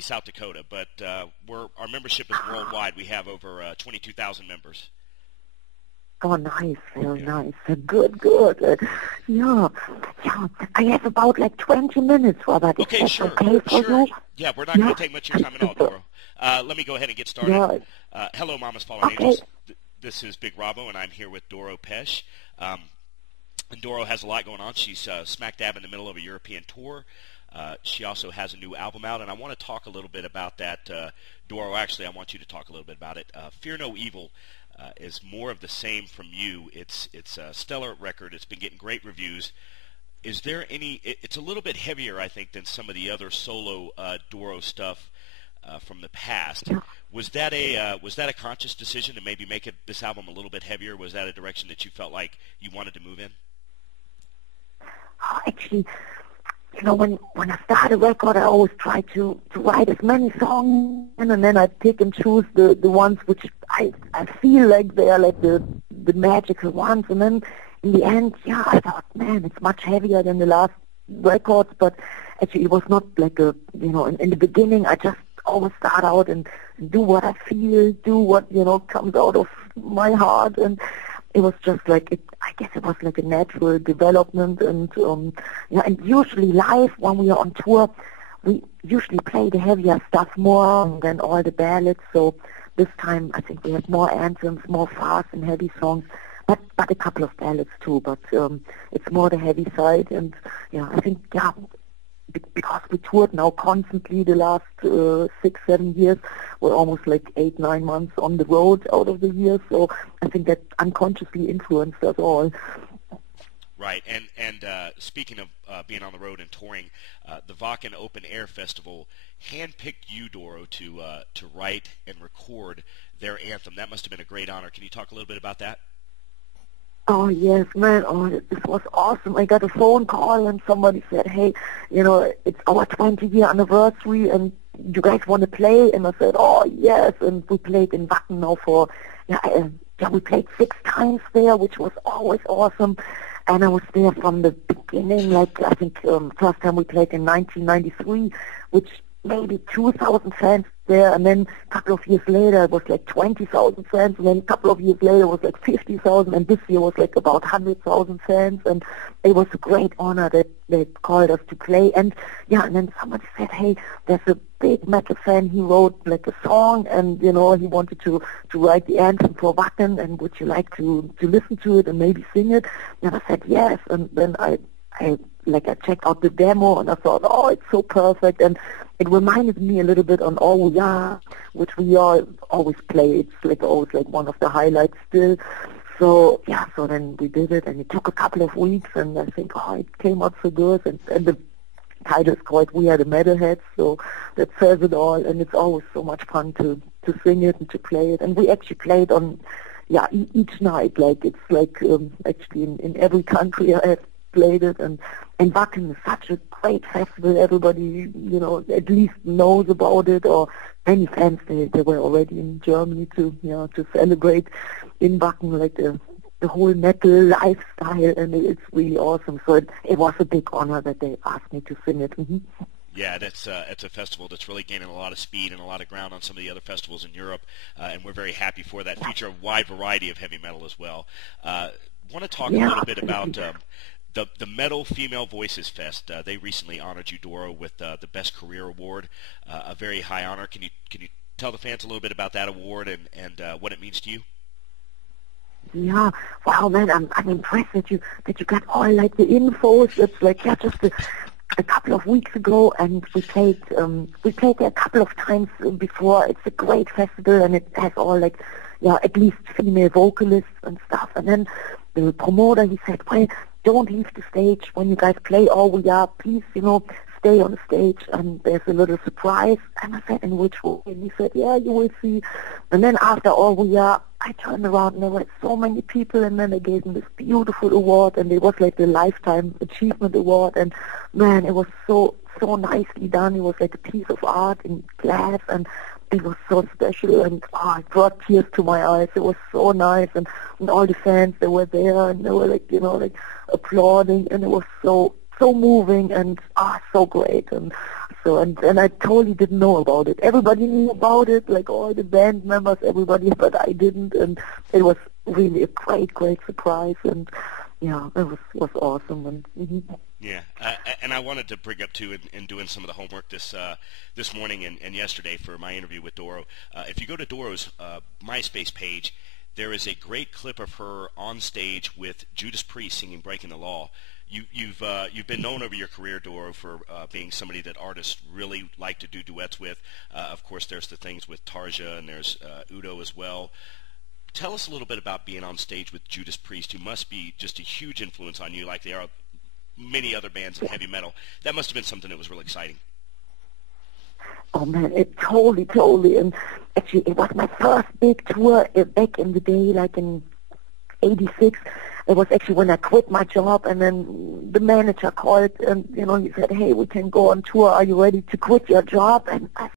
South Dakota, but our membership is worldwide. We have over 22,000 members. Oh, nice, very nice. Good, good. Yeah. I have about like 20 minutes, Robert. Okay, Is sure. that okay for you? Yeah, we're not going to take much of your time at all, Doro. Let me go ahead and get started. Yeah. Hello, Mama's Fallen Angels. This is Big Robbo, and I'm here with Doro Pesch. And Doro has a lot going on. She's smack dab in the middle of a European tour. She also has a new album out, and I want to talk a little bit about that. Doro, actually, I want you to talk a little bit about it. Fear No Evil is more of the same from you. It's a stellar record. It's been getting great reviews. Is there any? It's a little bit heavier, I think, than some of the other solo Doro stuff from the past. Was that a conscious decision to maybe make this album a little bit heavier? Was that a direction that you felt like you wanted to move in? Oh, actually, when I start a record, I always try to write as many songs, and then I pick and choose the ones which I feel like they are like the magical ones. And then in the end, I thought, man, it's much heavier than the last records. But actually, it was not like in the beginning, I just always start out and do what I feel, do what comes out of my heart, and it was just like I guess it was like a natural development, and and usually live when we are on tour, we usually play the heavier stuff more than all the ballads. So this time I think we have more anthems, more fast and heavy songs, but a couple of ballads too. But it's more the heavy side, and I think because we toured now constantly the last 6-7 years, we're almost like 8-9 months on the road out of the year, so I think that unconsciously influenced us all. Right, and speaking of being on the road and touring, the Wacken Open Air Festival handpicked you, Doro, to write and record their anthem. That must have been a great honor. Can you talk a little bit about that? Oh, yes, man. Oh, this was awesome. I got a phone call and somebody said, hey, it's our 20-year anniversary and you guys want to play? And I said, oh, yes. And we played in Wacken now for, we played 6 times there, which was always awesome. And I was there from the beginning, like I think first time we played in 1993, which maybe 2,000 fans there, and then a couple of years later it was like 20,000 fans, and then a couple of years later it was like 50,000, and this year was like about 100,000 fans, and it was a great honor that they called us to play. And and then somebody said, hey, there's a big metal fan, he wrote like a song, and he wanted to write the anthem for Wacken, and would you like to listen to it and maybe sing it? And I said yes, and then I checked out the demo and I thought, oh, it's so perfect, and it reminded me a little bit on Oh Yeah, which we all always play. It's like always like one of the highlights still. So so then we did it, and it took a couple of weeks, and I think it came out so good, and the title is called We Are the Metalheads, so that says it all, and it's always so much fun to sing it and to play it, and we actually played on each night, like it's like actually in every country I have played it, and Wacken is such a great festival. Everybody, at least knows about it, or many fans, they were already in Germany to celebrate in Wacken, like the whole metal lifestyle, and it's really awesome. So it was a big honor that they asked me to sing it. Mm-hmm. Yeah, it's a festival that's really gaining a lot of speed and a lot of ground on some of the other festivals in Europe, and we're very happy for that. Feature a wide variety of heavy metal as well. Want to talk a little bit about the Metal Female Voices Fest. They recently honored you, Doro, with the Best Career Award, a very high honor. Can you tell the fans a little bit about that award and what it means to you? Yeah, wow, man, I'm impressed that you got all like the info. It's like just a couple of weeks ago, and we played there a couple of times before. It's a great festival, and it has all like at least female vocalists and stuff. And then the promoter, he said, well, don't leave the stage when you guys play Oh We Are, please, stay on the stage, and there's a little surprise. And I said, in which way? And he said, yeah, you will see. And then after Oh We Are, I turned around and there were so many people, and then they gave him this beautiful award, and it was like the Lifetime Achievement Award, and man, it was so nicely done. It was like a piece of art in glass, and it was so special, and it brought tears to my eyes. It was so nice, and all the fans, they were there, and they were like applauding, and it was so so moving and so great. And so and I totally didn't know about it. Everybody knew about it, like all the band members, everybody, but I didn't. And it was really a great surprise. And yeah, it was awesome. And Yeah, and I wanted to bring up too, in doing some of the homework this morning and yesterday for my interview with Doro. If you go to Doro's MySpace page, there is a great clip of her on stage with Judas Priest singing "Breaking the Law." You've been known over your career, Doro, for being somebody that artists really like to do duets with. Of course, there's the things with Tarja, and there's Udo as well. Tell us a little bit about being on stage with Judas Priest, who must be just a huge influence on you, like they are many other bands in heavy metal. That must have been something that was really exciting. Oh man, it totally. And actually, it was my first big tour back in the day, like in '86. It was actually when I quit my job, and then the manager called, and he said, "Hey, we can go on tour. Are you ready to quit your job?" And I